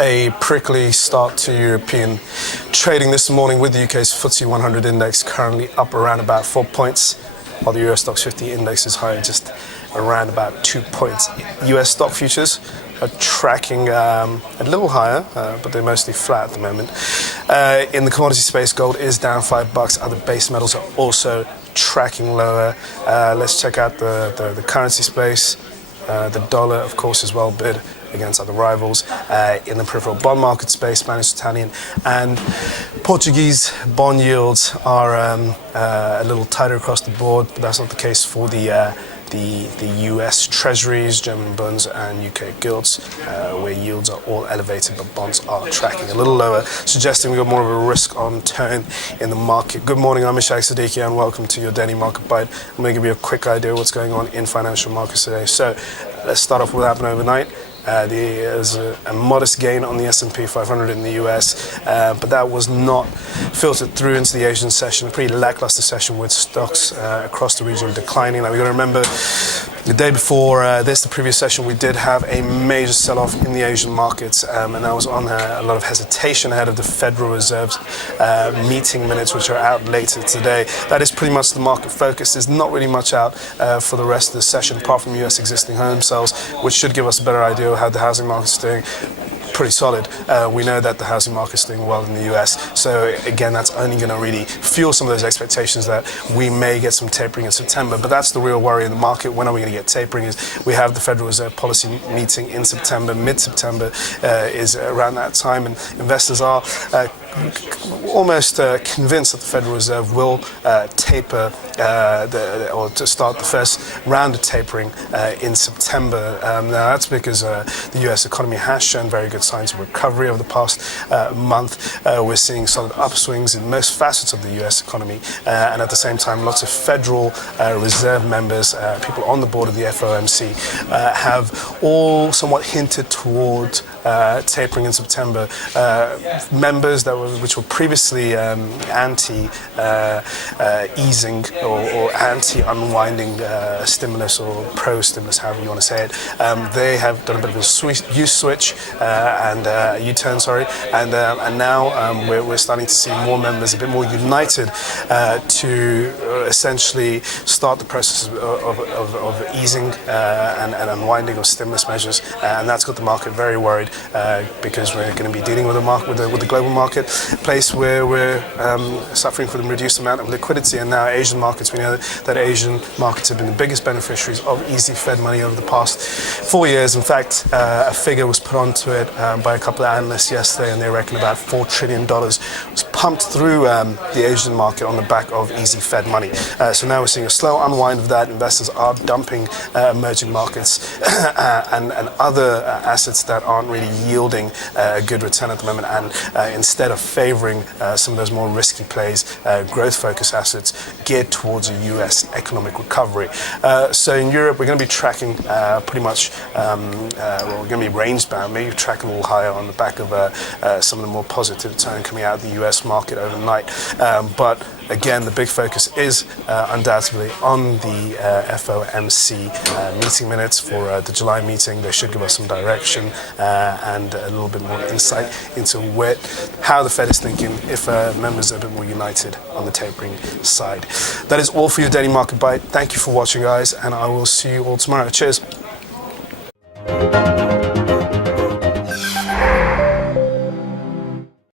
A prickly start to European trading this morning, with the UK's FTSE 100 index currently up around about 4 points, while the Euro Stoxx 50 index is higher just around about 2 points. US stock futures are tracking a little higher, but they're mostly flat at the moment. In the commodity space, gold is down $5. Other base metals are also tracking lower. Let's check out the currency space. The dollar, of course, is well bid against other rivals. In the peripheral bond market space, Spanish, Italian and Portuguese bond yields are a little tighter across the board, but that's not the case for the US Treasuries, German bonds and UK gilts, where yields are all elevated but bonds are tracking a little lower, suggesting we've got more of a risk-on tone in the market. Good morning, I'm Ishaq, Siddiqi, and welcome to your daily market bite. I'm going to give you a quick idea of what's going on in financial markets today. So let's start off with what happened overnight. There's a modest gain on the S&P 500 in the US, but that was not filtered through into the Asian session. A pretty lackluster session with stocks across the region declining. Now, we've got to remember, the day before the previous session, we did have a major sell-off in the Asian markets, and that was on a lot of hesitation ahead of the Federal Reserve's meeting minutes, which are out later today. That is pretty much the market focus. There's not really much out for the rest of the session, apart from US existing home sales, which should give us a better idea of how the housing market's doing. Pretty solid. We know that the housing market's doing well in the US, so again, that's only going to really fuel some of those expectations that we may get some tapering in September. But that's the real worry in the market. When are we going to get tapering? Is we have the Federal Reserve policy meeting in September, mid-September is around that time, and investors are almost convinced that the Federal Reserve will taper or to start the first round of tapering in September. Now that's because the US economy has shown very good signs of recovery over the past month. We're seeing solid upswings in most facets of the US economy, and at the same time, lots of Federal Reserve members, people on the board of the FOMC, have all somewhat hinted toward tapering in September. Members which were previously anti-easing or anti-unwinding stimulus or pro-stimulus, however you want to say it, they have done a bit of a use switch and U-turn, and now we're starting to see more members a bit more united to essentially start the process of easing and unwinding of stimulus measures, and that's got the market very worried, because we're going to be dealing with a market with the global marketplace where we're suffering from the reduced amount of liquidity. And now Asian markets, we know that Asian markets have been the biggest beneficiaries of easy Fed money over the past 4 years. In fact, a figure was put onto it by a couple of analysts yesterday, and they reckon about $4 trillion was pumped through the Asian market on the back of easy Fed money. So now we're seeing a slow unwind of that. Investors are dumping emerging markets and other assets that aren't really yielding a good return at the moment, and instead of favoring some of those more risky plays, growth-focused assets geared towards a US economic recovery. So in Europe, we're going to be tracking pretty much, we're going to be range-bound, maybe tracking a little higher on the back of some of the more positive tone coming out of the US market overnight. But again, the big focus is undoubtedly on the FOMC meeting minutes for the July meeting. They should give us some direction and a little bit more insight into how the Fed is thinking, if members are a bit more united on the tapering side. That is all for your daily market bite. Thank you for watching, guys, and I will see you all tomorrow. Cheers.